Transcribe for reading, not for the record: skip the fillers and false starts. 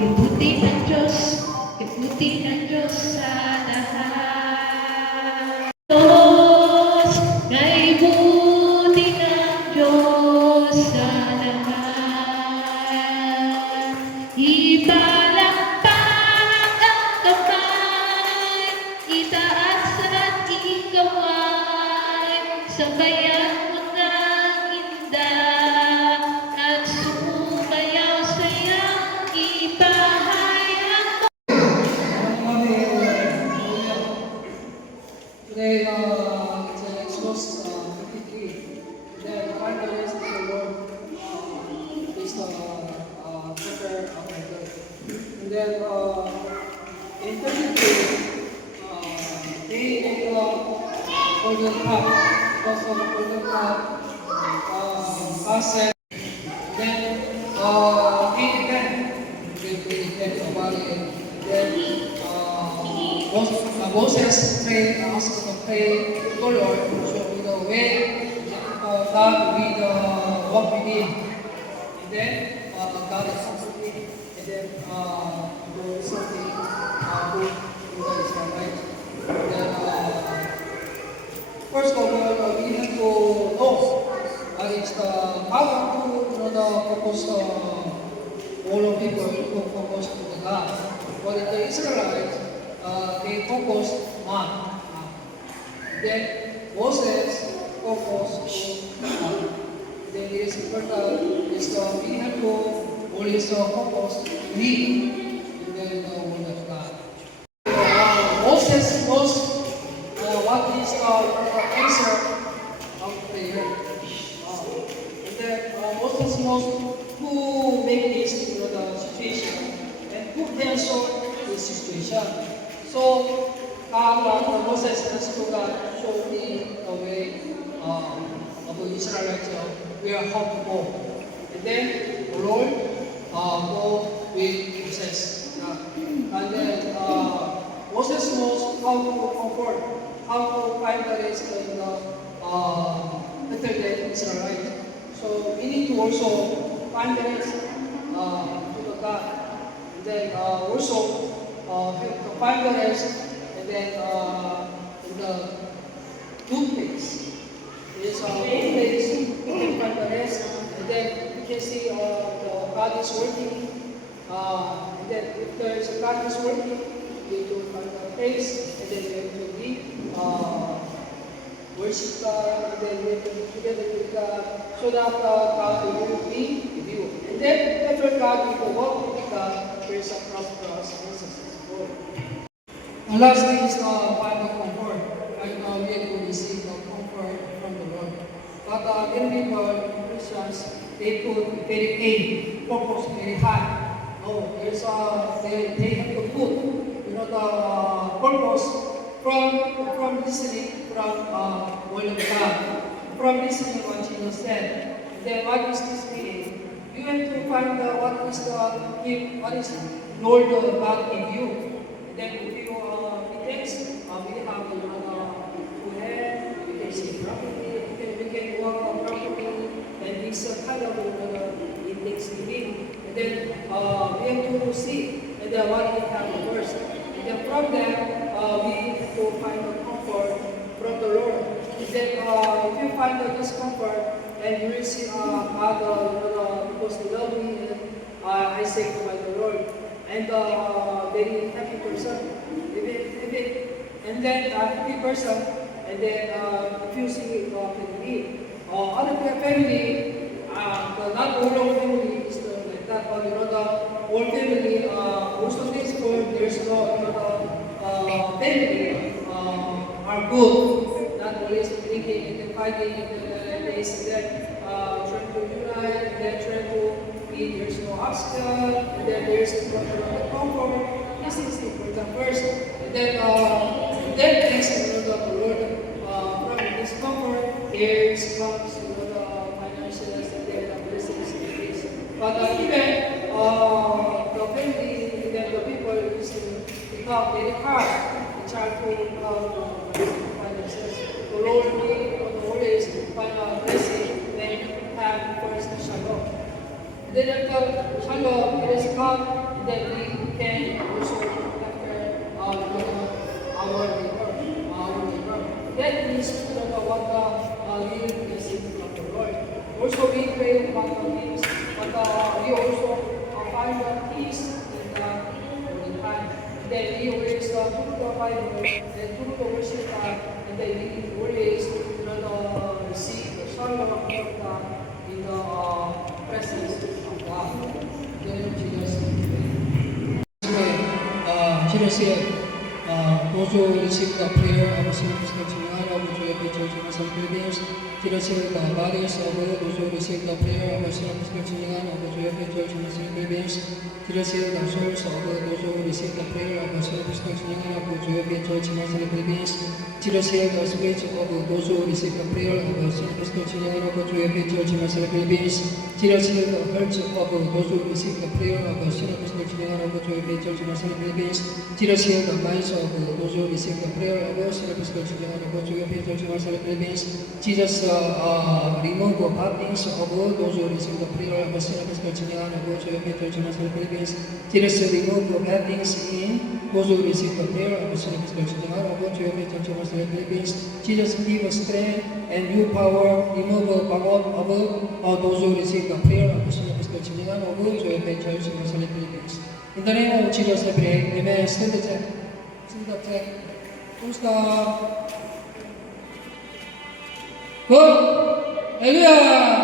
Ibuti ng Diyos, ibuti ng Diyos sa lahat. Diyos, naibuti ng Diyos sa lahat. Ipalakpak ang kamay, itaas at ikaway, sabayan mo ng indah at sumayaw sayang ipahayag mo. Today, it's Exodus 53. Then, find the rest of the Lord is prepare our day. And then, in 33, they ate golden cup, because of golden cup, fasted. Then, ate again. They again about it. Then, Moses prayed, asked to pray to the Lord, show me the way, God will walk with him. And then God is comforting, and then there is something good to the Israelites. And then first of all, we have to know it's the power to the focus all of people to focus to the God. But in the Israelites, they focused on. Then Moses focused on. Then it is important is we have to always focus me and then the word of God. Moses knows what is the answer of prayer. And then Moses knows who make this the situation and who can solve this situation. So, Moses has to God show me the way of the Israelites where how to go. And then the Lord go with Moses. And then Moses knows how to comfort, how to find the rest in the better than Israelites. So we need to also find the rest to the God. And then also have to find the rest, and then in the good place. There's a good place, you can find the rest, and then you can see God is working. And then if there is a God is working, you have to find the place, and then you have to be worship God, and then you have to be together with God, so that God will be with you. And then after God, you will walk with God, there is a prosperous and successful. And lastly is find the comfort. Right now, we have to receive the comfort from the Lord. But many people, Christians, they put very aim, focus very high. No, there's they have to put, the purpose from listening from word of God, from listening what Jesus said. Then what is this meaning? You have to find what is Lord God in you. And then if you thinks we have to head, we can see properly, we can walk properly, and this kind of it takes living. And then we have to see, and then what we have first. And then from that, we have to find the comfort from the Lord. And then if you find the discomfort, and you will see because they love me, and I say to my Lord, and very happy person, and then happy person, and then if you see family, other family, not all of family is like that, but the whole family, most of these people, there's no family are good, not always drinking and then fighting and then this and that, trying to unite and then trying to be, there's no obstacle, and then there's the comfort. This is important first, and then things the Lord from this comfort, here comes the finances and then the blessings and this. But even the family and then the people used to become very hard in trying to finances. The Lord will always find a blessing when have first shalom. Then after Shalom, it is come that we can also after our labor. That is what we receive from the Lord. Also we pray about the things, but we also find the peace in the time. Then we always through the Bible and through the worship God, and then we always receive the shalom of God in the presence of God. Then Jesus those who receive the prayer of the saints of Philippines, receive the bodies of those who receive the prayer of the saints of Philippines, receive the souls of those who receive the prayer of the saints of Philippines, receive the spirits of those who receive the prayer of the saints of Philippines, receive the hearts of those who receive the prayer of the saints of Philippines, receive the minds of those who receive the prayer of the saints of Philippines. Jesus, remove the bad things of those who receive the prayer of the saints of Philippines. Jesus, remove the bad things in those who receive the prayer of the saints of Philippines. Jesus, give us strength and new power, remove the power of those who receive the prayer of the saints of Philippines. In the name of Jesus, I pray. Amen. Stand up, check. Stand up, check. Full stop. Good. Hallelujah.